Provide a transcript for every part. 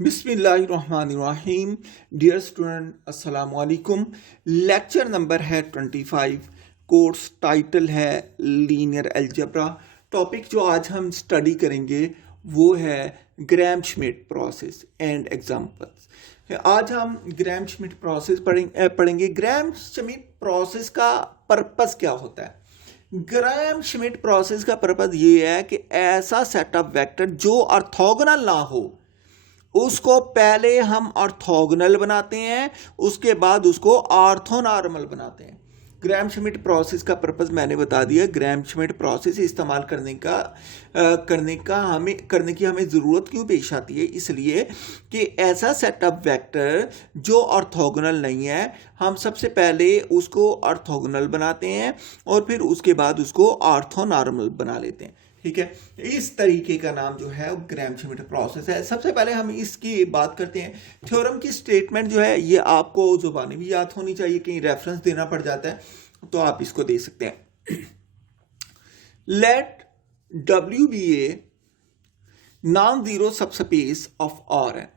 बिस्मिल्लाहिर्रहमानिर्रहीम। Dear student, अस्सलाम वालेकुम। लेक्चर नंबर है 25। कोर्स टाइटल है लीनियर अलजेब्रा। टॉपिक जो आज हम स्टडी करेंगे वो है ग्राम श्मिट प्रोसेस एंड एग्जांपल्स। आज हम ग्राम श्मिट प्रोसेस पढ़ेंगे। ग्राम श्मिट प्रोसेस का पर्पस क्या होता है? ग्राम श्मिट प्रोसेस का पर्पस ये है कि ऐसा सेट ऑफ वेक्टर जो ऑर्थोगोनल ना हो उसको पहले हम ऑर्थोगोनल बनाते हैं, उसके बाद उसको ऑर्थोनॉर्मल बनाते हैं। ग्राम श्मिट प्रोसेस का पर्पस मैंने बता दिया। ग्राम श्मिट प्रोसेस इस्तेमाल करने की हमें ज़रूरत क्यों पेश आती है? इसलिए कि ऐसा सेट ऑफ वेक्टर जो ऑर्थोगोनल नहीं है, हम सबसे पहले उसको ऑर्थोगोनल बनाते हैं और फिर उसके बाद उसको ऑर्थोनॉर्मल बना लेते हैं। ठीक है, इस तरीके का नाम जो है वो ग्राम श्मिट प्रोसेस है। सबसे पहले हम इसकी बात करते हैं। थ्योरम की स्टेटमेंट जो है ये आपको जुबानी भी याद होनी चाहिए, कहीं रेफरेंस देना पड़ जाता है तो आप इसको दे सकते हैं। Let W be a non zero subspace of R है।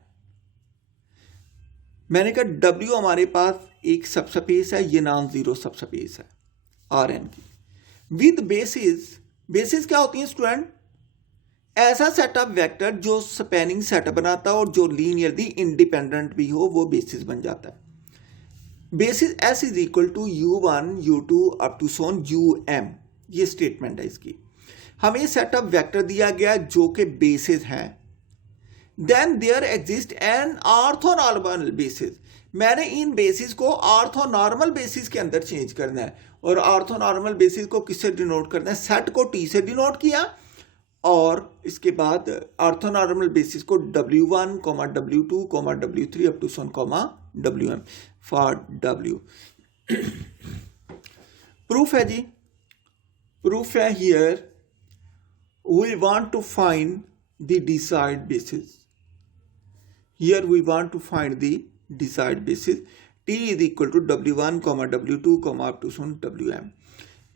मैंने कहा W हमारे पास एक सबस्पेस है, ये नॉन जीरो सबस्पेस है Rn की, विद बेसिस क्या होती है स्टूडेंट? ऐसा सेट ऑफ वेक्टर जो स्पैनिंग सेट बनाता है और जो लीनियरली इंडिपेंडेंट भी हो, वो बेसिस बन जाता है। Basis S is equal to U1 U2 up to सोन UM, ये स्टेटमेंट है इसकी। हमें सेट ऑफ वेक्टर दिया गया जो कि बेसिस हैं। Then there exist an orthonormal basis. मैंने इन बेसिस को ऑर्थोनॉर्मल बेसिस के अंदर चेंज करना है। और ऑर्थोनॉर्मल बेसिस को किससे डिनोट करना है? सेट को T से डिनोट किया और इसके बाद ऑर्थोनॉर्मल बेसिस को W1, W2, W3 up to सन WM फॉर W। प्रूफ है जी, प्रूफ है। Here we want to find the desired basis. Here we want to find the desired basis. T is equal to W1, W2, up to soon WM.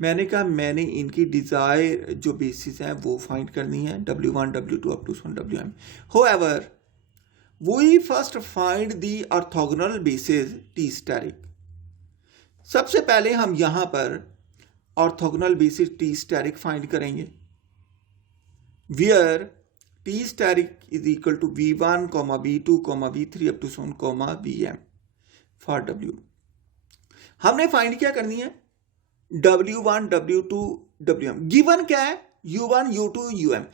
मैंने कहा मैंने इनकी Dzire जो basis हैं वो फाइंड करनी है, W1, W2 up to soon WM. However, we first find the orthogonal basis T steric. सबसे पहले हम यहां पर orthogonal basis T steric find करेंगे, where T steric is equal to V1, V2, V3 up to soon VM for W. हमने find क्या करनी है? W1, W2, WM। गिवन क्या है? U1, U2, UM।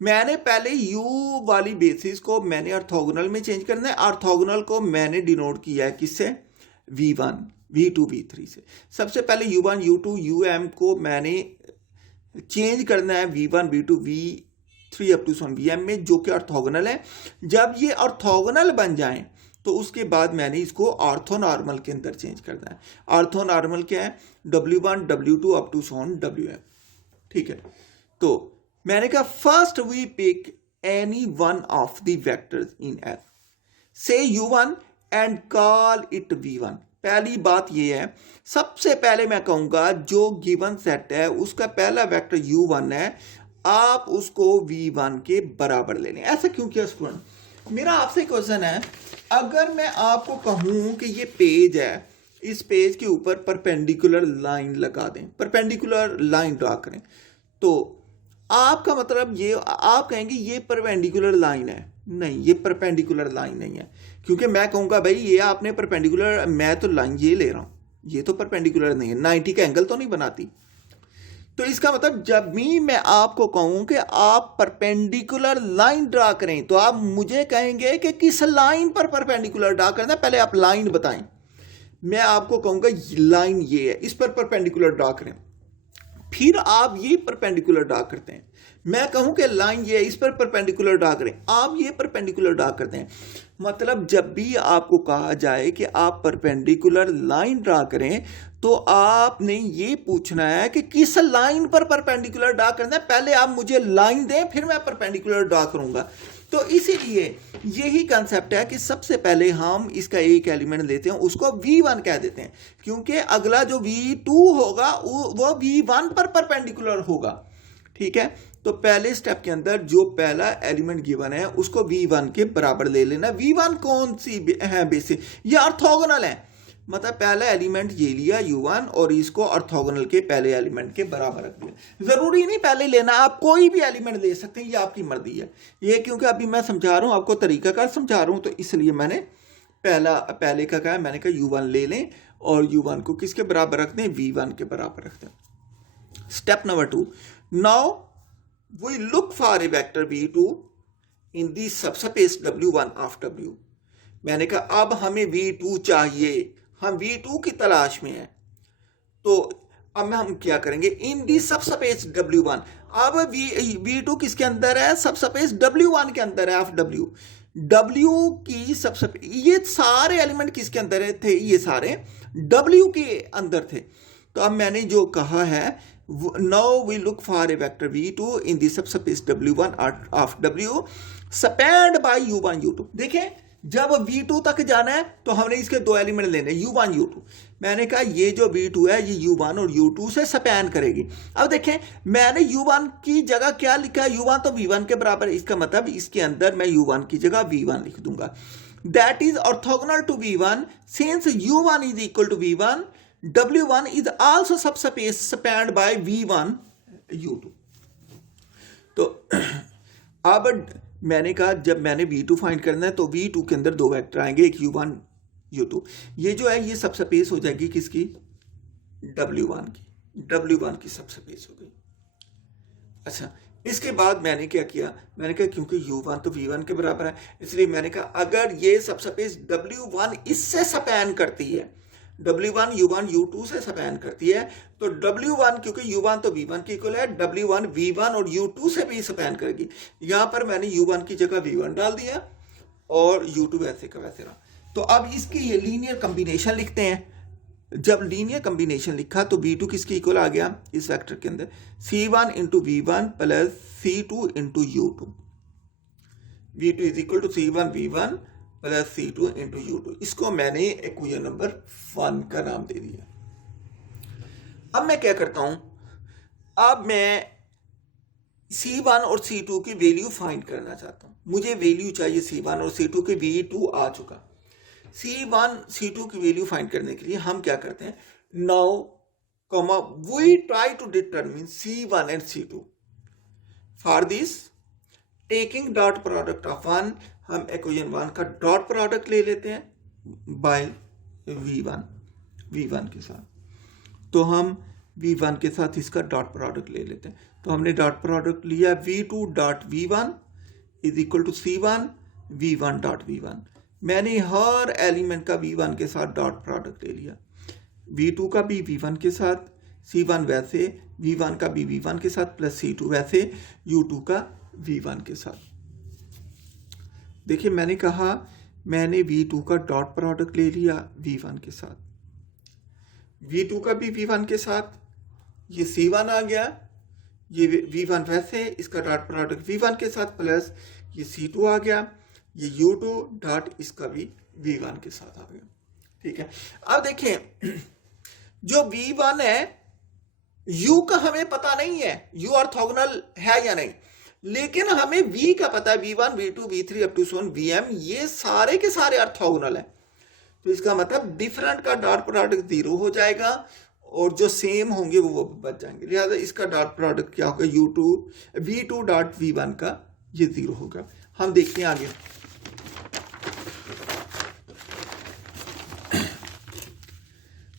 मैंने पहले U वाली बेसिस को मैंने ऑर्थोगोनल में चेंज करना है। ऑर्थोगोनल को मैंने डिनोट किया है किससे? V1, V2, V3 से। सबसे पहले U1, U2, UM को मैंने चेंज करना है V1, V2, V3 up to Son VM में, जो कि ऑर्थोगोनल है। जब ये ऑर्थोगोनल बन जाएं तो उसके बाद मैंने इसको ऑर्थोनॉर्मल के अंदर चेंज करना है। ऑर्थोनॉर्मल क्या है? W1, W2 up to Son WM। ठीक है, तो मैंने कहा first we pick any one of the vectors in F, से U1 and call it V1। पहली बात यह है, सबसे पहले मैं कहूंगा जो गिवन सेट है उसका पहला वेक्टर U1 है, आप उसको V1 के बराबर ले लें। ऐसा क्यों किया स्टूडेंट? मेरा आपसे क्वेश्चन है, अगर मैं आपको कहूं कि ये पेज है, इस पेज के ऊपर परपेंडिकुलर लाइन लगा दें, परपेंडिकुलर लाइन ड्रा करें, तो आपका मतलब ये, आप कहेंगे ये परपेंडिकुलर लाइन है। नहीं, ये परपेंडिकुलर लाइन नहीं है, क्योंकि मैं कहूंगा भाई ये आपने परपेंडिकुलर, मैं तो लाइन ये ले रहा हूं, ये तो परपेंडिकुलर नहीं है, 90 का एंगल तो नहीं बनाती। तो इसका मतलब जब भी मैं आपको कहूं कि आप परपेंडिकुलर लाइन ड्रा करें तो आप मुझे कहेंगे कि किस लाइन पर परपेंडिकुलर ड्रा करना है, पहले आप लाइन बताएं। मैं आपको कहूंगा लाइन ये है, इस पर परपेंडिकुलर ड्रा करें, फिर आप ये परपेंडिकुलर ड्रा करते हैं। मैं कहूं कि लाइन ये है, इस पर परपेंडिकुलर ड्रा करें, आप ये परपेंडिकुलर ड्रा करते हैं। मतलब जब भी आपको कहा जाए कि आप परपेंडिकुलर लाइन ड्रा करें तो आपने ये पूछना है कि किस लाइन पर परपेंडिकुलर ड्रा करना है। पहले आप मुझे लाइन दें, फिर मैं परपेंडिकुलर ड्रा करूंगा। तो इसीलिए यही कंसेप्ट है कि सबसे पहले हम इसका एक एलिमेंट लेते हैं, उसको V1 कह देते हैं, क्योंकि अगला जो V2 होगा वो V1 पर परपेंडिकुलर होगा। ठीक है। तो पहले स्टेप के अंदर जो पहला एलिमेंट गिवन है उसको V1 के बराबर ले लेना। V1 कौन सी है बेसिस, ये ऑर्थोगोनल है, मतलब पहला एलिमेंट ये लिया U1 और इसको ऑर्थोगोनल के पहले एलिमेंट के बराबर रख दिया। जरूरी नहीं पहले लेना, आप कोई भी एलिमेंट ले सकते हैं, ये आपकी मर्जी है। ये क्योंकि अभी मैं समझा रहा हूं आपको, तरीकाकार समझा रहा हूं, तो इसलिए मैंने पहले का कहा, मैंने कहा U1 ले लें और U1 को किसके बराबर रख दें, V1 के बराबर रख दें। Step number 2, now we look for a vector V2 in the subspace W1 of W। मैंने कहा अब हमें V2 चाहिए, हम V2 की तलाश में हैं। तो अब हम क्या करेंगे, इन दी सबस्पेस W1। अब V2 किसके अंदर है, सबस्पेस W1 के अंदर है, ऑफ W की सबस्पेस। ये सारे एलिमेंट किसके अंदर थे, ये सारे W के अंदर थे। तो अब मैंने जो कहा है, now we look for a vector V2 in the subspace W1 of W spanned by U1 U2। देखें जब V2 तक जाना है तो हमने इसके दो एलिमेंट लेने, U1 U2। मैंने कहा ये जो V2 है ये U1 और U2 से स्पैन करेगी। अब देखें मैंने U1 की जगह क्या लिखा है, U1 तो V1 के बराबर है, इसका मतलब इसके अंदर मैं U1 की जगह V1 लिख दूंगा। That is orthogonal to V1 since U1 is equal to V1, W1 is also subspace spanned by V1 U2। तो अब मैंने कहा जब मैंने V2 फाइंड करना है तो V2 के अंदर दो वेक्टर आएंगे, एक U1 U2। ये जो है ये सबस्पेस हो जाएगी किसकी, W1 की सबस्पेस हो गई। अच्छा इसके बाद मैंने क्या किया, मैंने कहा क्योंकि U1 तो V1 के बराबर है, इसलिए मैंने कहा अगर ये सबस्पेस W1 इससे स्पैन करती है, W1 U1 U2 से स्पैन करती है, तो W1 क्योंकि U1 तो V1 के इक्वल है, W1 V1 और U2 से भी स्पैन करेगी। यहां पर मैंने U1 की जगह V1 डाल दिया और U2 वैसे का वैसे रहा। तो अब इसकी ये लीनियर कॉम्बिनेशन लिखते हैं। जब लीनियर कॉम्बिनेशन लिखा तो V2 किसके इक्वल आ गया इस वेक्टर के अंदर, C1 into V1 plus C2 into U2। V2 is equal to C1 V1 plus C2 into U2। इसको मैंने इक्वेशन नंबर 1 का नाम दे दिया। अब मैं क्या करता हूं, अब मैं C1 और C2 की वैल्यू फाइंड करना चाहता हूं। मुझे वैल्यू चाहिए C1 और C2 की, V2 आ चुका। C1 C2 की वैल्यू फाइंड करने के लिए हम क्या करते हैं, now comma we try to determine C1 and C2। For this taking dot product of 1, हम इक्वेशन 1 का डॉट प्रोडक्ट ले लेते हैं बाय V1 के साथ। तो हम V1 के साथ इसका डॉट प्रोडक्ट ले लेते हैं। तो हमने डॉट प्रोडक्ट लिया, V2 dot V1 is equal to C1 V1 dot V1। मैंने हर एलिमेंट का V1 के साथ डॉट प्रोडक्ट ले लिया, V2 का भी V1 के साथ, C1 वैसे, V1 का भी V1 के साथ प्लस C2 वैसे, U2 का V1 के साथ। देखिए मैंने कहा मैंने V2 का डॉट प्रोडक्ट ले लिया V1 के साथ, V2 का भी V1 के साथ, ये C1 आ गया, ये V1 वैसे, इसका डॉट प्रोडक्ट V1 के साथ प्लस ये C2 आ गया, ये U2 डॉट इसका भी V1 के साथ आ गया। ठीक है, अब देखें जो V1 है U का हमें पता नहीं है, U ऑर्थोगोनल है या नहीं, लेकिन हमें V का पता है, V1 V2 V3 up to Son Vm, ये सारे के सारे ऑर्थोगोनल है। तो इसका मतलब डिफरेंट का डॉट प्रोडक्ट 0 हो जाएगा और जो सेम होंगे वो बच जाएंगे। लिहाजा इसका डॉट प्रोडक्ट क्या होगा, V2 डॉट V1 का ये 0 होगा। हम देखते हैं आगे।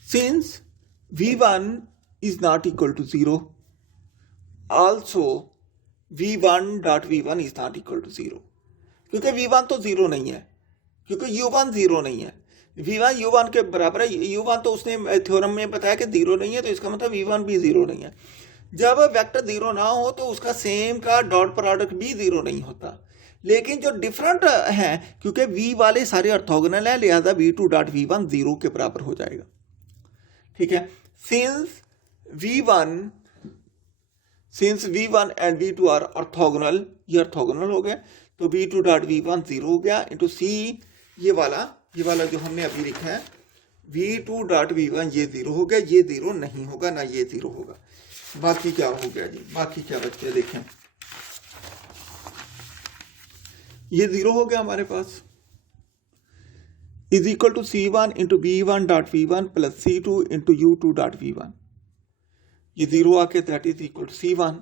Since V1 is not equal to 0, also V1 dot V1 is not equal to 0, क्योंकि V1 तो 0 नहीं है, क्योंकि U1 0 नहीं है। V1 U1 के बराबर है, U1 तो उसने थ्योरम में बताया कि 0 नहीं है, तो इसका मतलब V1 भी 0 नहीं है। जब वेक्टर 0 ना हो तो उसका सेम का डॉट प्रोडक्ट भी 0 नहीं होता। लेकिन जो डिफरेंट है, क्योंकि V वाले सारे ऑर्थोगोनल है, लिहाजा V2 डॉट V1 0 के बराबर हो जाएगा। ठीक है, since V1 and V2 are orthogonal, ये ऑर्थोगोनल हो गए, तो V2 डॉट V1 0 हो गया इंटू C, ये वाला जो हमने अभी लिखा है V2 डॉट V1 ये 0 हो गया, ये 0 नहीं होगा, ना ये 0 होगा। बाकी क्या हो गया जी, बाकी क्या बच गया देखें, ये 0 हो गया हमारे पास, is equal to C1 into V1 dot V1 plus C2 into U2 dot V1, ये 0 आके that is equal to C1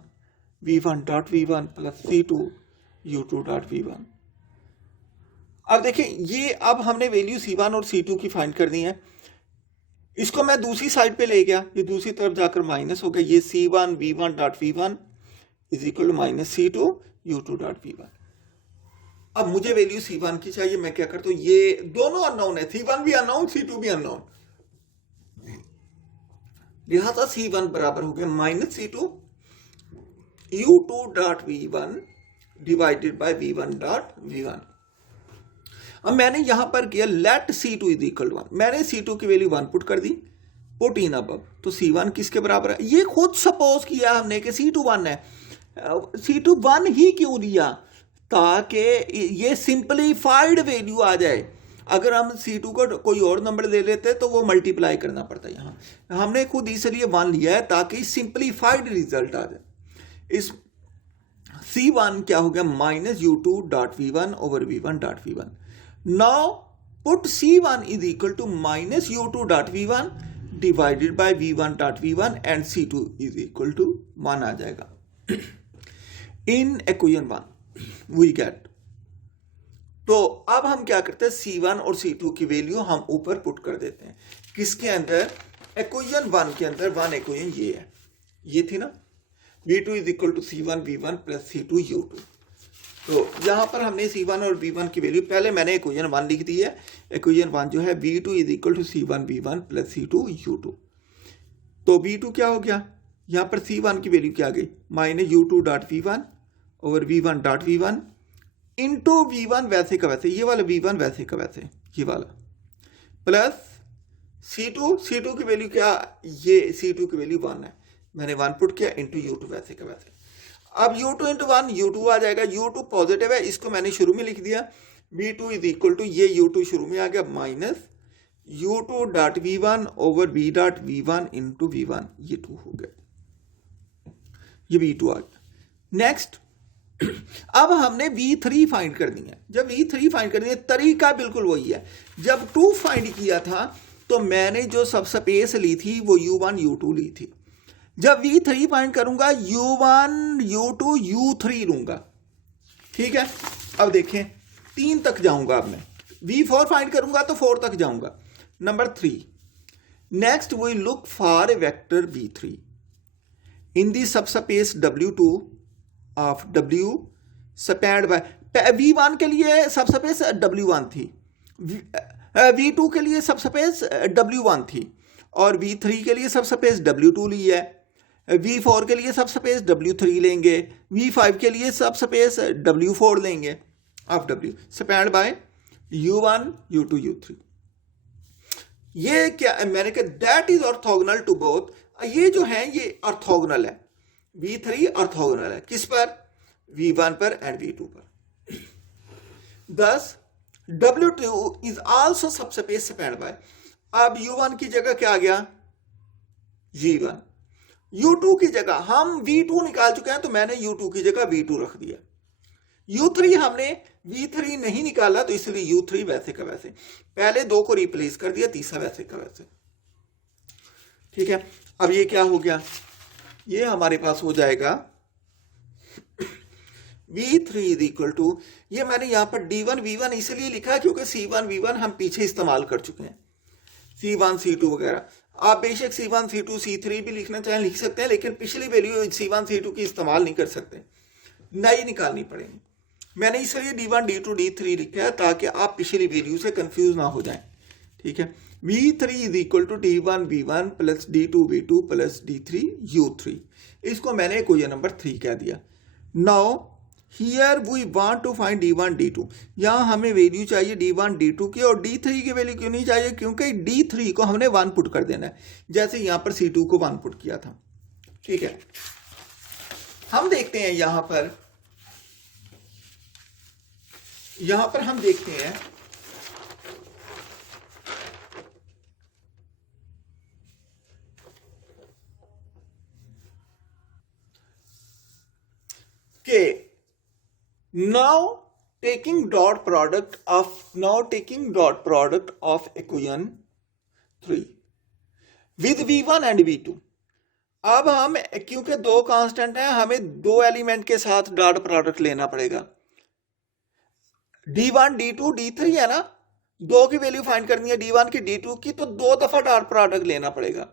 V1 dot V1 plus C2 U2 dot V1। अब देखें ये अब हमने वैल्यू C1 और C2 की फाइंड करनी है, इसको मैं दूसरी साइड पे ले गया, ये दूसरी तरफ जाकर माइनस हो गया, ये C1 V1 dot V1 is equal to minus C2 U2 dot V1। अब मुझे वैल्यू C1 की चाहिए, मैं क्या करता हूं, ये दोनों अननोन है, C1 भी अननोन C2 भी अननोन, लिहाजा C1 बराबर हो गया minus C2 U2 dot V1 divided by V1 dot V1। अब मैंने यहां पर किया late C2 is equal to 1, मैंने C2 की वैल्यू 1 पुट कर दी, पुट इन अब, तो C1 किसके बराबर है, ये खुद सपोज किया हमने कि C2 1 है, C2 1 ही क्यों दिया, ताकि ये सिंपलीफाइड वैल्यू आ जाए। अगर हम C2 को कोई और नंबर ले लेते तो वो मल्टीप्लाई करना पड़ता है, यहाँ हमने खुद इसलिए 1 लिया है ताकि सिंपलीफाइड रिजल्ट आ जाए। इस C1 क्या हो गया minus U2 dot V1 over V1 dot V1। Now put C1 is equal to minus U2 dot V1 divided by V1 dot V1 and C2 is equal to 1 आ जाएगा। In equation 1 we gate, तो अब हम क्या करते हैं, C1 और C2 की वैल्यू हम ऊपर पुट कर देते हैं, किसके अंदर, इक्वेशन 1 के अंदर। 1 इक्वेशन ये है, ये थी ना, V2 is equal to C1 V1 plus C2 U2, तो यहां पर हमने C1 और V1 की वैल्यू, पहले मैंने इक्वेशन 1 लिख दी है, इक्वेशन 1 जो है V2 is equal to C1 V1 plus C2 U2, तो V2 क्या हो गया, यहां पर C1 की वैल्यू क्या आ गई, minus U2 dot V1 over V1 dot V1 into V1 वैसे का वैसे, ये वाला V1 वैसे का वैसे, ये वाला प्लस C2 की वैल्यू क्या, ये C2 की वैल्यू 1 है, मैंने 1 पुट किया इंटू U2 वैसे का वैसे। अब U2 इंटू 1 U2 आ जाएगा, U2 पॉजिटिव है, इसको मैंने शुरू में लिख दिया, V2 इज इक्वल टू, ये U2 शुरू में आ गया minus U2 dot V1 over V dot V1 into V1, ये 2 हो गया, ये V2 आ गया। नेक्स्ट अब हमने V3 फाइंड करनी है, जब V3 फाइंड करनी है तरीका बिल्कुल वही है, जब 2 फाइंड किया था तो मैंने जो सब स्पेस ली थी वो U1 U2 ली थी, जब V3 फाइंड करूंगा U1 U2 U3 लूंगा, ठीक है। अब देखें 3 तक जाऊंगा, अब मैं V4 फाइंड करूंगा तो 4 तक जाऊंगा। Number 3, next we look for a vector V3 in the subspace W2 of W spanned by, V1 के लिए सबस्पेस W1 थी, V2 के लिए सबस्पेस W1 थी, और V3 के लिए सबस्पेस W2 ली है, V4 के लिए सबस्पेस W3 लेंगे, V5 के लिए सबस्पेस W4 लेंगे of W spanned by U1 U2 U3। ये क्या, मैंने कहा that is orthogonal to both, ये जो है ये ऑर्थोगोनल है, V3 ऑर्थोगोनल है किस पर, V1 पर एंड V2 पर। This W2 is also subspace spanned by, अब U1 की जगह क्या आ गया G1, U2 की जगह हम V2 निकाल चुके हैं तो मैंने U2 की जगह V2 रख दिया, U3 हमने V3 नहीं निकाला तो इसलिए U3 वैसे का वैसे, पहले 2 को रिप्लेस कर दिया, तीसरा वैसे का वैसे, ठीक है। अब ये क्या हो गया, ये हमारे पास हो जाएगा V3 इज इक्वल टू, ये मैंने यहां पर D1 V1 इसलिए लिखा क्योंकि C1 V1 हम पीछे इस्तेमाल कर चुके हैं, C1 C2 वगैरह, आप बेशक C1 C2 C3 भी लिखना चाहें लिख सकते हैं, लेकिन पिछली वैल्यू C1 C2 की इस्तेमाल नहीं कर सकते, नई निकालनी पड़ेगी। मैंने इसलिए D1 D2 D3 लिखा है ताकि आप पिछली वैल्यू से कंफ्यूज ना हो जाएं, ठीक है। V3 is equal to D1 V1 plus D2 V2 plus D3 U3, इसको मैंने इक्वेशन नंबर 3 कह दिया। Now here we want to find D1 D2, यहां हमें वैल्यू चाहिए D1 D2 की, और D3 की वैल्यू क्यों नहीं चाहिए, क्योंकि D3 को हमने 1 पुट कर देना है, जैसे यहां पर C2 को 1 पुट किया था, ठीक है। हम देखते हैं यहां पर हम देखते हैं Now taking dot product of equation 3 with V1 and V2. अब हम क्योंकि दो कांस्टेंट हैं, हमें दो एलिमेंट के साथ डॉट प्रोडक्ट लेना पड़ेगा। D1 D2 D3 है ना, दो की वैल्यू फाइंड करनी है D1 की D2 की, तो दो दफा डॉट प्रोडक्ट लेना पड़ेगा।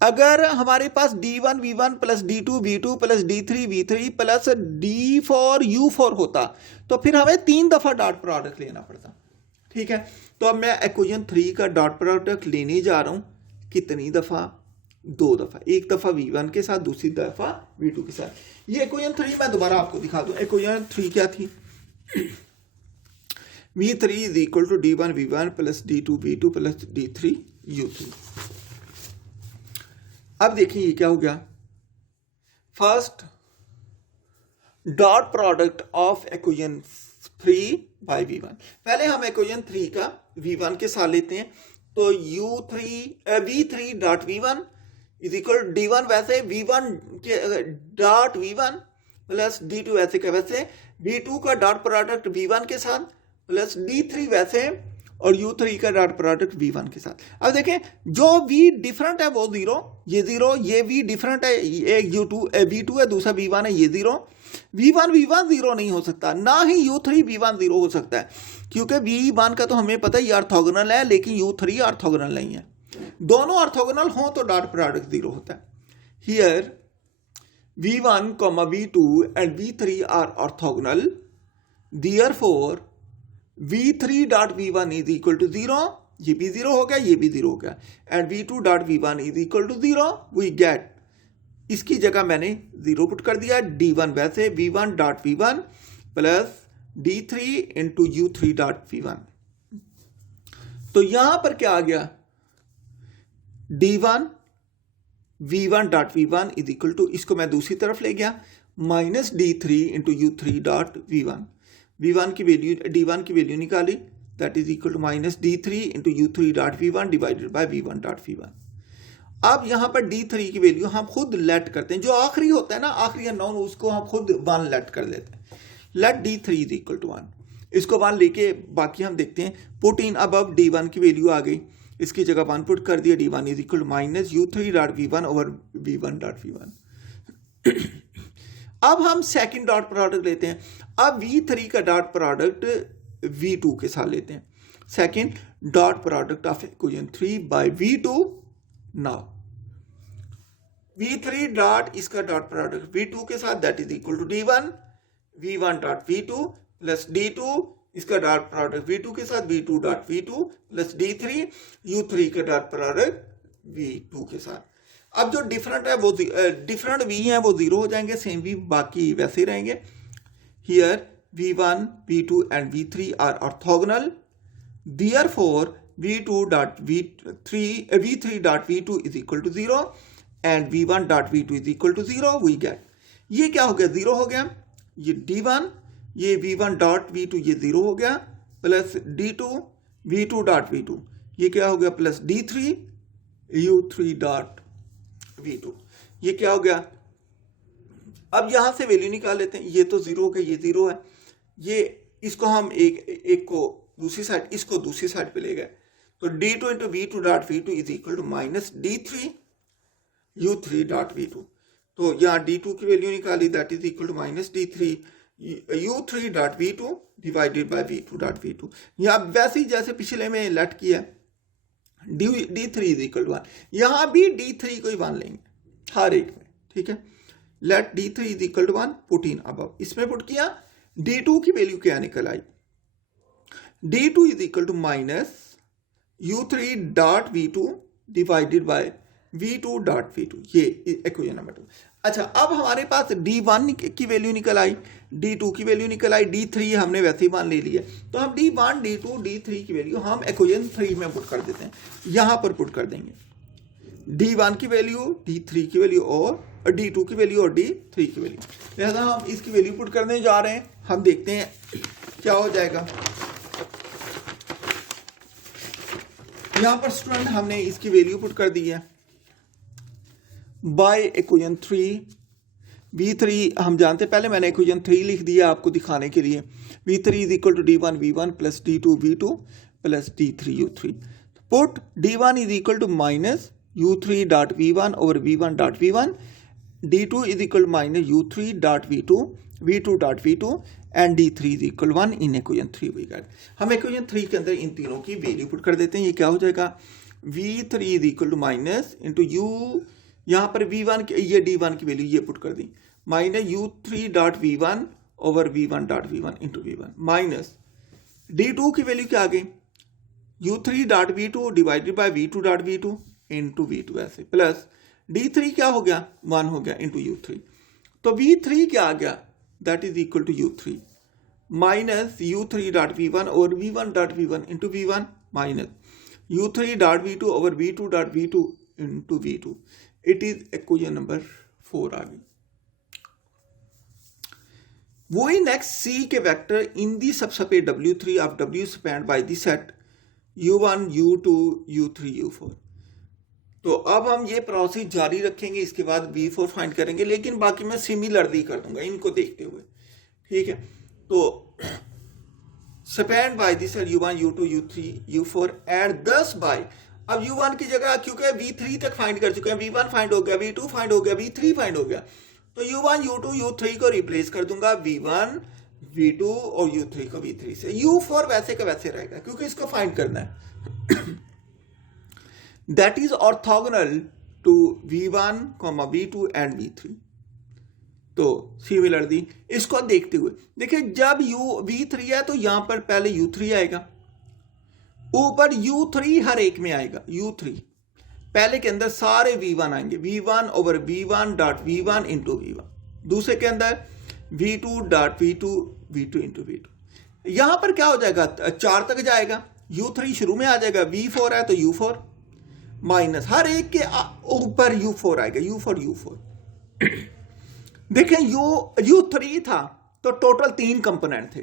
अगर हमारे पास D1 V1 plus D2 V2 plus D3 V3 plus D4 U4 होता तो फिर हमें तीन दफा डॉट प्रोडक्ट लेना पड़ता। ठीक है, तो अब मैं इक्वेशन 3 का डॉट प्रोडक्ट लेने जा रहा हूं। कितनी दफा? दो दफा, एक दफा V1 के साथ, दूसरी दफा V2 के साथ। ये इक्वेशन 3 मैं दोबारा आपको दिखा दूं। इक्वेशन 3 क्या थी? V3 is equal to D1 V1 plus D2 V2 plus D3 U3। अब देखिए ये क्या हो गया। First dot product of equation 3 by V1। पहले हम इक्वेशन 3 का V1 के साथ लेते हैं, तो V3 dot V1 is equal D1 वैसे V1 के डॉट V1 प्लस D2 वैसे का वैसे, V2 का डॉट प्रोडक्ट V1 के साथ प्लस D3 वैसे, और U3 का डॉट प्रोडक्ट V1 के साथ। अब देखें जो V डिफरेंट है वो जीरो, ये जीरो, ये V डिफरेंट है, एक V2 है, दूसरा V1 है, ये जीरो। V1 जीरो नहीं हो सकता, ना ही U3 V1 जीरो हो सकता है, क्योंकि V1 का तो हमें पता है ये ऑर्थोगोनल है, लेकिन U3 ऑर्थोगोनल नहीं है। दोनों ऑर्थोगोनल हो तो डॉट प्रोडक्ट जीरो होता है। Here V1, V2 and V3 are orthogonal, therefore V3 dot V1 is equal to zero, ये भी जीरो हो गया, ये भी जीरो हो गया, and V2 dot V1 is equal to zero. We get, इसकी जगह मैंने जीरो पुट कर दिया। D1 वैसे V1 dot V1 plus D3 into U3 dot V1। तो यहां पर क्या आ गया? D1 V1 dot V1 is equal to, इसको मैं दूसरी तरफ ले गया, minus D3 into U3 dot V1। V1 की वैल्यू, D1 की वैल्यू निकाली, that is equal to minus D3 into U3 dot V1 divided by V1 dot V1। अब यहां पर D3 की वैल्यू हम खुद लेट करते हैं, जो आखिरी होता है ना, आखिरी अननोन, उसको हम खुद 1 लेट कर लेते हैं। Late D3 is equal to 1, इसको 1 लेके बाकी हम देखते हैं। पुट इन, अब D1 की वैल्यू आ गई, इसकी जगह 1 पुट कर दिया। D1 is equal to minus U3 dot V1 over V1 dot V1। अब हम सेकंड डॉट प्रोडक्ट लेते हैं। अब V3 का डॉट प्रोडक्ट V2 के साथ लेते हैं। Second dot product of equation 3 by V2। Now V3 dot इसका डॉट प्रोडक्ट V2 के साथ, that is equal to D1 V1 dot V2 plus D2 इसका डॉट प्रोडक्ट V2 के साथ V2 dot V2 plus D3 U3 का dot product V2 के साथ। अब जो डिफरेंट है वो डिफरेंट V हैं वो जीरो हो जाएंगे, सेम V बाकी वैसे ही रहेंगे। Here V1 V2 and V3 are orthogonal, therefore V3 dot V2 is equal to zero and V1 dot V2 is equal to zero. We get, ये क्या हो गया? जीरो हो गया। ये D1, ये V1 डॉट V2 ये जीरो हो गया, plus D2 V2 dot V2 ये क्या हो गया? Plus D3 U3 dot V2 ये क्या हो गया? अब यहां से वैल्यू निकाल लेते हैं। ये तो जीरो हो गया, ये जीरो है, ये इसको हम एक को दूसरी साइड, इसको दूसरी साइड पे ले गए, तो D2 into V2 dot V2 is equal to minus D3 U3 dot V2। तो यहाँ D2 की वैल्यू निकाली, that is equal to minus D3 U3 dot V2 divided by V2 dot V2। यहाँ वैसे ही जैसे पिछले में लेट किया, D3 इज इक्वल टू 1, यहां भी D3 को ही 1 लेंगे हर एक में। ठीक है, let D3 is equal to 1 put in above, इसमें पुट किया। D2 की वैल्यू क्या निकल आई? D2 is equal to minus U3 dot V2 divided by V2 dot V2, ये इक्वेशन नंबर 2। अच्छा, अब हमारे पास D1 की वैल्यू निकल आई, D2 की वैल्यू निकल आई, D3 हमने वैसे ही मान ले लिया, तो हम D1 D2 D3 की वैल्यू हम इक्वेशन 3 में पुट कर देते हैं। यहां पर पुट कर देंगे D1 की वैल्यू, D3 की वैल्यू और D2 की वैल्यू और D3 की वैल्यू। लिहाजा हम इसकी वैल्यू पुट करने जा रहे हैं। हम देखते हैं क्या हो जाएगा। यहां पर स्टूडेंट हमने इसकी वैल्यू पुट कर दी है बाय इक्वेशन 3। V3 हम जानते हैं, पहले मैंने इक्वेशन 3 लिख दिया आपको दिखाने के लिए। V3 is equal to D1 V1 plus D2 V2 plus D3 U3। Put D1 is equal to minus U3 dot V1 over V1 dot V1, D2 is equal minus U3 dot V2 V2 dot V2 and D3 is equal 1 in equation 3 we got. हम equation 3 के अंदर इन तीनों की value put कर देते हैं। ये क्या हो जाएगा, V3 is equal to minus into U, यहाँ पर V1 ये D1 की वैल्यू ये पुट कर दी, minus U3 dot V1 over V1 dot V1 into V1 minus D2 की वैल्यू क्या आ गई, U3 dot V2 divided by V2 dot V2 into V2 ऐसे, प्लस D3 क्या हो गया 1 हो गया इंटू U3। तो V3 क्या आ गया, that is equal to U3 minus U3 dot V1 और V1 dot V1 into V1 minus U3 dot V2 over V2 dot V2 into V2। It is equation number 4 आ गई। वही next C के vector in the subspace W3 of W spanned by the set U1 U2 U3 U4। तो अब हम ये process जारी रखेंगे, इसके बाद V4 फाइंड करेंगे, लेकिन बाकी मैं सिमिलरली कर दूंगा इनको देखते हुए, ठीक है। तो spanned by this U1 U2 U3 U4 and 10 by, अब U1 की जगह क्योंकि V3 तक फाइंड कर चुके हैं, V1 फाइंड हो गया, V2 फाइंड हो गया, V3 फाइंड हो गया, तो U1 U2 U3 को रिप्लेस कर दूंगा V1 V2 और U3 को V3 से। U4 वैसे का वैसे रहेगा क्योंकि इसको फाइंड करना है। That is orthogonal to V1, V2 and V3। तो सिमिलरली इसको देखते हुए देखिए, जब V3 है तो यहां पर पहले U3 आएगा, ऊपर U3 हर एक में आएगा। U3 पहले के अंदर सारे V1 आएंगे, V1 over V1 dot V1 into V1, दूसरे के अंदर V2 dot V2 V2 into V2। यहां पर क्या हो जाएगा, 4 तक जाएगा, U3 शुरू में आ जाएगा, V4 है तो U4 माइनस हर एक के ऊपर U4 आएगा, U4 देखें U3 था तो टोटल 3 कंपोनेंट थे,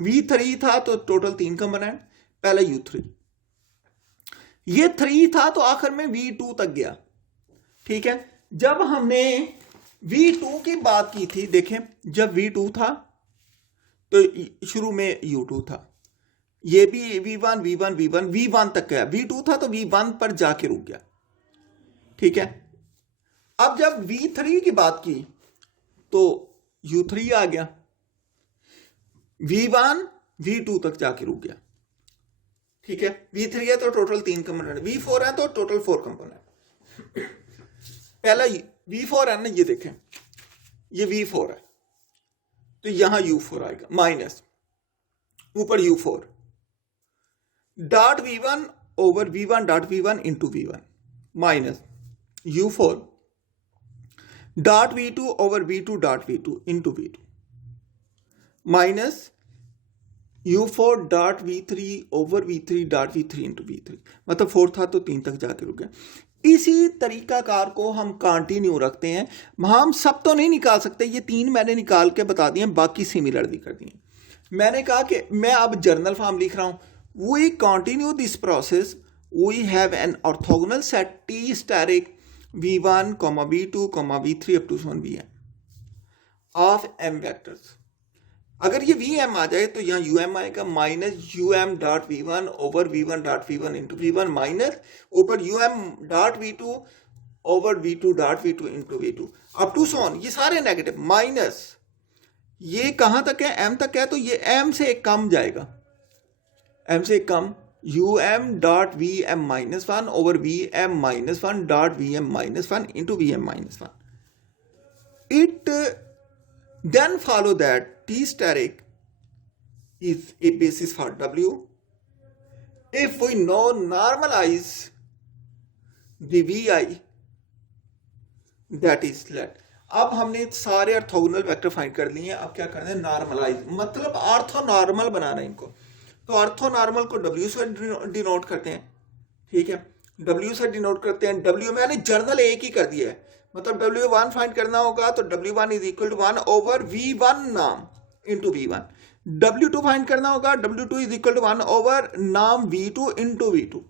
V3 था तो टोटल 3 कंपोनेंट, पहले U3, ये 3 था तो आखिर में V2 तक गया, ठीक है। जब हमने V2 की बात की थी, देखें जब V2 था तो शुरू में U2 था, ये भी V1 तक गया, V2 था तो V1 पर जाके रुक गया, ठीक है। अब जब V3 की बात की तो U3 आ गया, V1 V2 तक जाके रुक गया, ठीक है। V3 है तो टोटल 3 कंपोनेंट, V4 है तो टोटल 4 कंपोनेंट। पहला V4 है ना, ये देखें ये V4 है तो यहां U4 आएगा, माइनस ऊपर U4 dot V1 over V1 dot V1 into V1 minus U4 dot V2 over V2 dot V2 into V2 minus U4 dot V3 over V3 dot V3 into V3, मतलब 4 था तो 3 तक जाके रुक गया। इसी तरीकाकार को हम कंटिन्यू रखते हैं, हम सब तो नहीं निकाल सकते, ये 3 मैंने निकाल के बता दिए, बाकी सिमिलरली कर दिए। मैंने कहा कि मैं अब जर्नल फॉर्म लिख रहा हूं, we continue this process, we have an orthogonal set T steric V1, V2, V3 up to Vm of M vectors। अगर ये Vm आ जाए तो यहाँ Um आएगा, minus Um dot V1 over V1 dot V1 into V1 minus ऊपर Um dot V2 over V2 dot V2 into V2 up to सोन, ये सारे नेगेटिव, माइनस ये कहां तक है, M तक है, तो ये M से एक कम जाएगा, M से कम Um dot Vm minus 1 over Vm minus 1 dot Vm minus 1 into Vm minus 1। It then follow that T steric is a basis for W if we now normalize the Vi that is let। अब हमने सारे orthogonal vector find कर लिए हैं, अब क्या करना है, नॉर्मलाइज, मतलब ऑर्थोनॉर्मल बनाना है इनको। तो ऑर्थोनॉर्मल को W से डिनोट करते हैं, ठीक है, W से डिनोट करते हैं। W मैंने जर्नल एक ही कर दिया है, मतलब W1 फाइंड करना होगा तो W1 is equal to 1 over V1 नाम इंटू V1। W2 फाइंड करना होगा, W2 is equal to 1 over नाम V2 इंटू V2।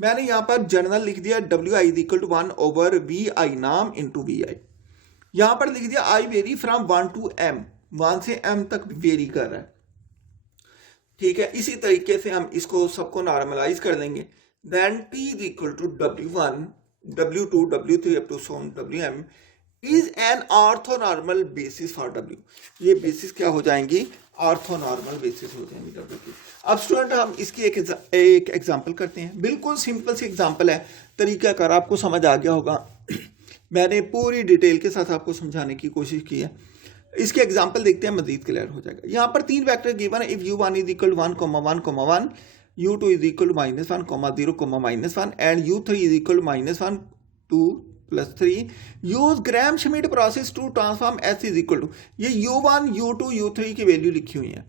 मैंने यहां पर जर्नल लिख दिया, WI is equal to 1 over VI नाम इंटू VI। यहां पर लिख दिया i vary from 1 to m, 1 से m तक वेरी कर रहा है, ठीक है। इसी तरीके से हम इसको सबको नॉर्मलाइज कर लेंगे। Then t is equal to w1 w2 w3 up to so on wm is an orthonormal basis for w। ये बेसिस क्या हो जाएंगी, ऑर्थोनॉर्मल बेसिस हो जाएंगी w की। अब स्टूडेंट हम इसकी एक एग्जांपल करते हैं, बिल्कुल सिंपल सी एग्जांपल है, तरीकाकार आपको समझ आ गया होगा। मैंने पूरी डिटेल के साथ आपको समझाने की कोशिश की है। इसके एग्जांपल देखते हैं, मजीद क्लियर हो जाएगा। यहाँ पर 3 वेक्टर गिवन है, if u1 is equal 1, 1, u2 is equal -1, -0, -1 and u3 is equal -1, 2 + 3 use Gram Schmidt process to transform s is equal to, ये u1 u2 u3 की वैल्यू लिखी हुई है,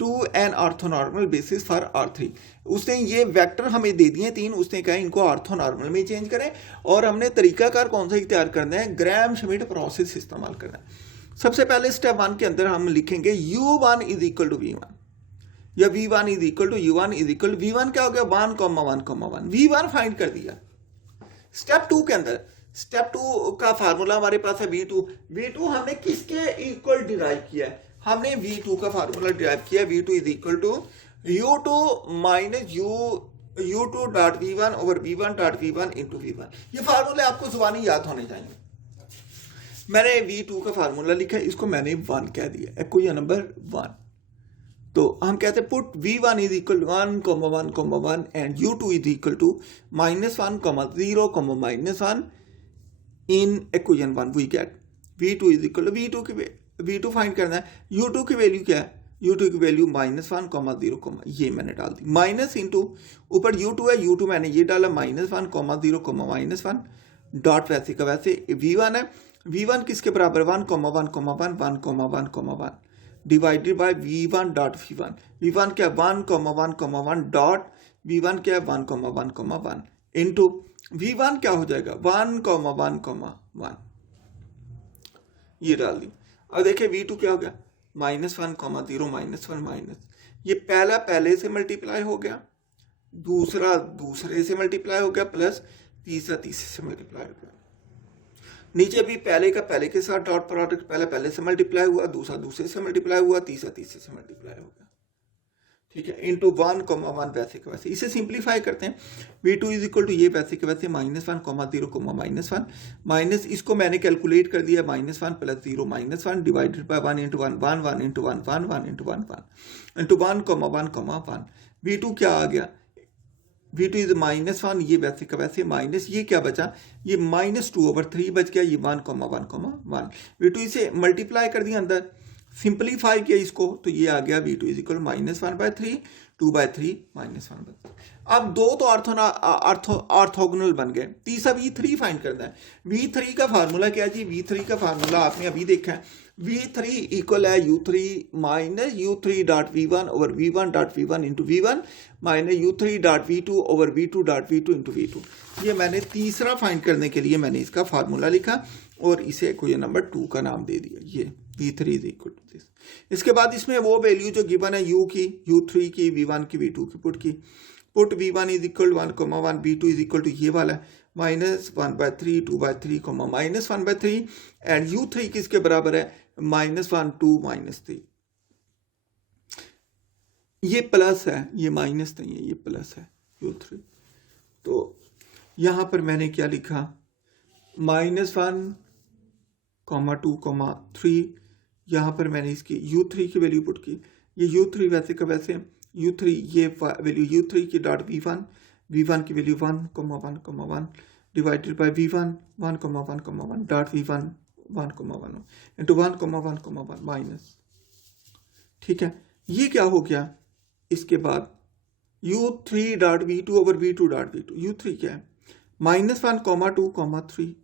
to an orthonormal basis for R3। उसने ये vector हमें दे दिए 3, उसने कहा इनको ऑर्थोनॉर्मल में चेंज करें, और हमने तरीकाकार कौन सा इख्तियार करना है, ग्राम श्मिट प्रोसेस इस्तेमाल करना है। सबसे पहले स्टेप 1 के अंदर हम लिखेंगे u1 is equal to v1, या v1 is equal to u1 is equal, v1 क्या हो गया 1, 1, v1 फाइंड कर दिया। स्टेप 2 के अंदर, स्टेप 2 का फार्मूला हमारे पास है v2 हमने किसके इक्वल डिराइव किया है, हमने v2 का फार्मूला डिराइव किया, v2 is equal to u2 minus u2 dot v1 over v1 dot v1 into v1। ये फार्मूले आपको जुबानी याद होने चाहिए। मैंने v2 का फार्मूला लिखा है, इसको मैंने 1 कह दिया, एक्वेशन नंबर 1। तो हम कहते हैं put v1 is equal 1, 1, and u2 is equal to -1, 0, -1 in equation 1। We get v2 is equal to v2 find करना है, u2 की वैल्यू क्या है, u2 की वैल्यू -1, 0, ये मैंने डाल दी, माइनस इंटू ऊपर u2 है, u2 मैंने ये डाला -1, 0, -1 डॉट वैसे का वैसे v1 है, v1 किसके बराबर 1, 1, divided by v1 dot v1 क्या 1, 1 डॉट v1 क्या 1, 1 इंटू v1 क्या हो जाएगा 1, 1, ये डाल दी। अब देखिए v2 क्या हो गया -1, 0, -1, ये पहला पहले से मल्टीप्लाई हो गया, दूसरा दूसरे से मल्टीप्लाई हो गया, प्लस तीसरा तीसरे से मल्टीप्लाई हो गया। नीचे भी पहले का पहले के साथ डॉट प्रोडक्ट, पहले पहले से मल्टीप्लाई हुआ, दूसरा दूसरे से मल्टीप्लाई हुआ, तीसरा तीसरे से मल्टीप्लाई हो गया, ठीक है, इंटू 1, 1 वैसे के वैसे। इसे सिंप्लीफाई करते हैं, v2 इज इक्वल टू ये वैसे के वैसे -1, 0, माइनस इसको मैंने कैलकुलेट कर दिया -1 + 0, -1 divided by 1 into 1, 1 into 1, 1 into 1, 1 into 1, 1 v2 क्या आ गया, v2 इज -1, ये वैसे का वैसे, माइनस ये क्या बचा, ये -2/3 बच गया, ये 1, 1 v2 इसे मल्टीप्लाई कर दिया अंदर, सिंपलीफाई किया इसको, तो ये आ गया v2 इज इक्वल -1/3, 2/3 -1/3। अब दो तो ऑर्थोगोनल बन गए, तीसरा v3 फाइंड करना है। v3 का फार्मूला क्या है जी, v3 का फार्मूला आपने अभी देखा है, v3 इक्वल है u3 minus u3 dot v1 over v1 dot v1 into v1 minus u3 dot v2 over v2 dot v2 into v2। ये मैंने तीसरा फाइंड करने के लिए मैंने इसका फार्मूला लिखा और इसे क्वेश्चन नंबर 2 का नाम दे दिया, ये v3 is equal to this. इसके बाद इसमें वो वैल्यू जो गिवन है u की, u3 की, v1 की, v2 की put v1 is equal 1, 1, v2 is equal to ये वाला -1/3, 2/3, -1/3 एंड u3 किसके बराबर है -1, 2, -3। ये प्लस है, ये माइनस नहीं है, ये प्लस है u3। तो यहां पर मैंने क्या लिखा -1, 2, 3, यहां पर मैंने इसकी u3 की वैल्यू पुट की, ये u3 वैसे का वैसे, u3 ये वैल्यू u3 की डॉट v1 की value 1, 1 divided by v1 1, 1 dot v1 1, 1 into 1, 1 minus, ठीक है। ये क्या हो गया, इसके बाद u3 dot v2 over v2 dot v2, u3 क्या है -1, 2, 3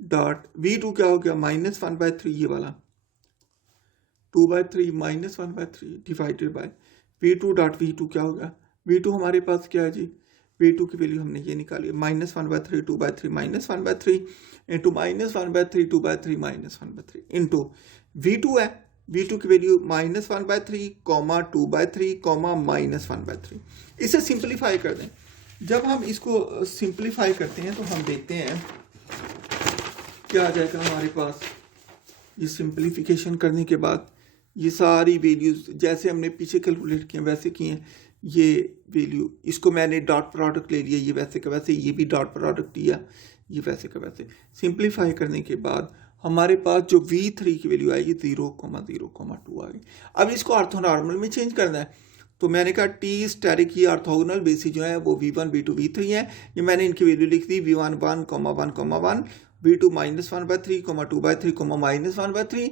डॉट v2 क्या हो गया -1/3, ये वाला 2/3 -1/3 divided by v2 dot v2 क्या होगा, v2 हमारे पास क्या है जी, v2 की वैल्यू हमने ये निकाली -1/3, 2/3 -1/3 इंटू -1/3, 2/3 -1/3 इंटू v2 है, v2 की वैल्यू -1/3, 2/3, -1/3। इसे सिंप्लीफाई कर दें। जब हम इसको सिंप्लीफाई करते हैं तो हम देखते हैं क्या आ जाएगा हमारे पास ये सिंप्लीफिकेशन करने के बाद ये सारी वैल्यूज़ जैसे हमने पीछे कैलकुलेट किए वैसे किए हैं। ये वैल्यू, इसको मैंने डॉट प्रोडक्ट ले लिया, ये वैसे का वैसे, ये भी डॉट प्रोडक्ट लिया, ये वैसे का वैसे। सिंप्लीफाई करने के बाद हमारे पास जो V3 की वैल्यू आएगी 0,0,2 आ गई। अब इसको ऑर्थोनॉर्मल में चेंज करना है, तो मैंने कहा टी स्टेरिक की ऑर्थोगोनल बेसिस जो है वो V1, V2, V3 है। ये मैंने इनकी वैल्यू लिख दी, V1 1, 1, V2 -1/3, 2/3, -1/3,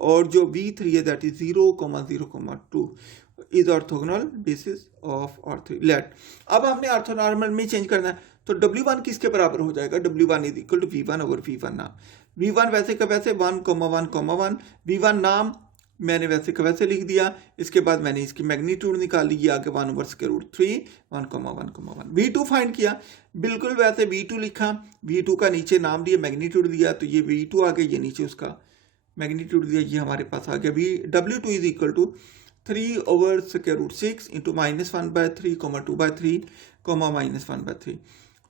और जो V3 है that is 0,0,2 is orthogonal basis of R3। Let अब हमने ऑर्थोनॉर्मल में चेंज करना है, तो W1 किसके बराबर हो जाएगा? W1 is equal to V1/V1 नाम। V1 वैसे का वैसे 1,1,1, V1 नाम मैंने वैसे का वैसे लिख दिया। इसके बाद मैंने इसकी मैग्नीट्यूड निकाल ली, आगे 1/√3, 1,1,1। V2 फाइंड किया, बिल्कुल वैसे V2 लिखा, V2 का नीचे नाम दिया, मैग्नीट्यूड दिया, तो ये V2 आ गया, ये नीचे उसका मैग्नीट्यूड दिया, ये हमारे पास आ गया। W2 is equal to 3/√6 into -1/3, 2/3, -1/3।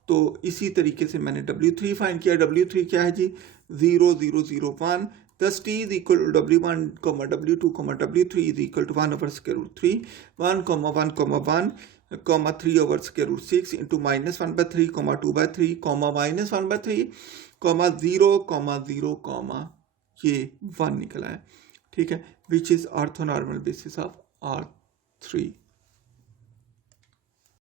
तो इसी तरीके से मैंने W3 फाइंड किया। W3 क्या है जी? 0, 0, 0, 1। Thus T is equal to W1, W2, W3 is equal to 1/√3, 1,1,1, 3/√6 into -1/3, 2/3, -1/3, 0,0, ये 1 निकला है, ठीक है, which is orthonormal basis of R3।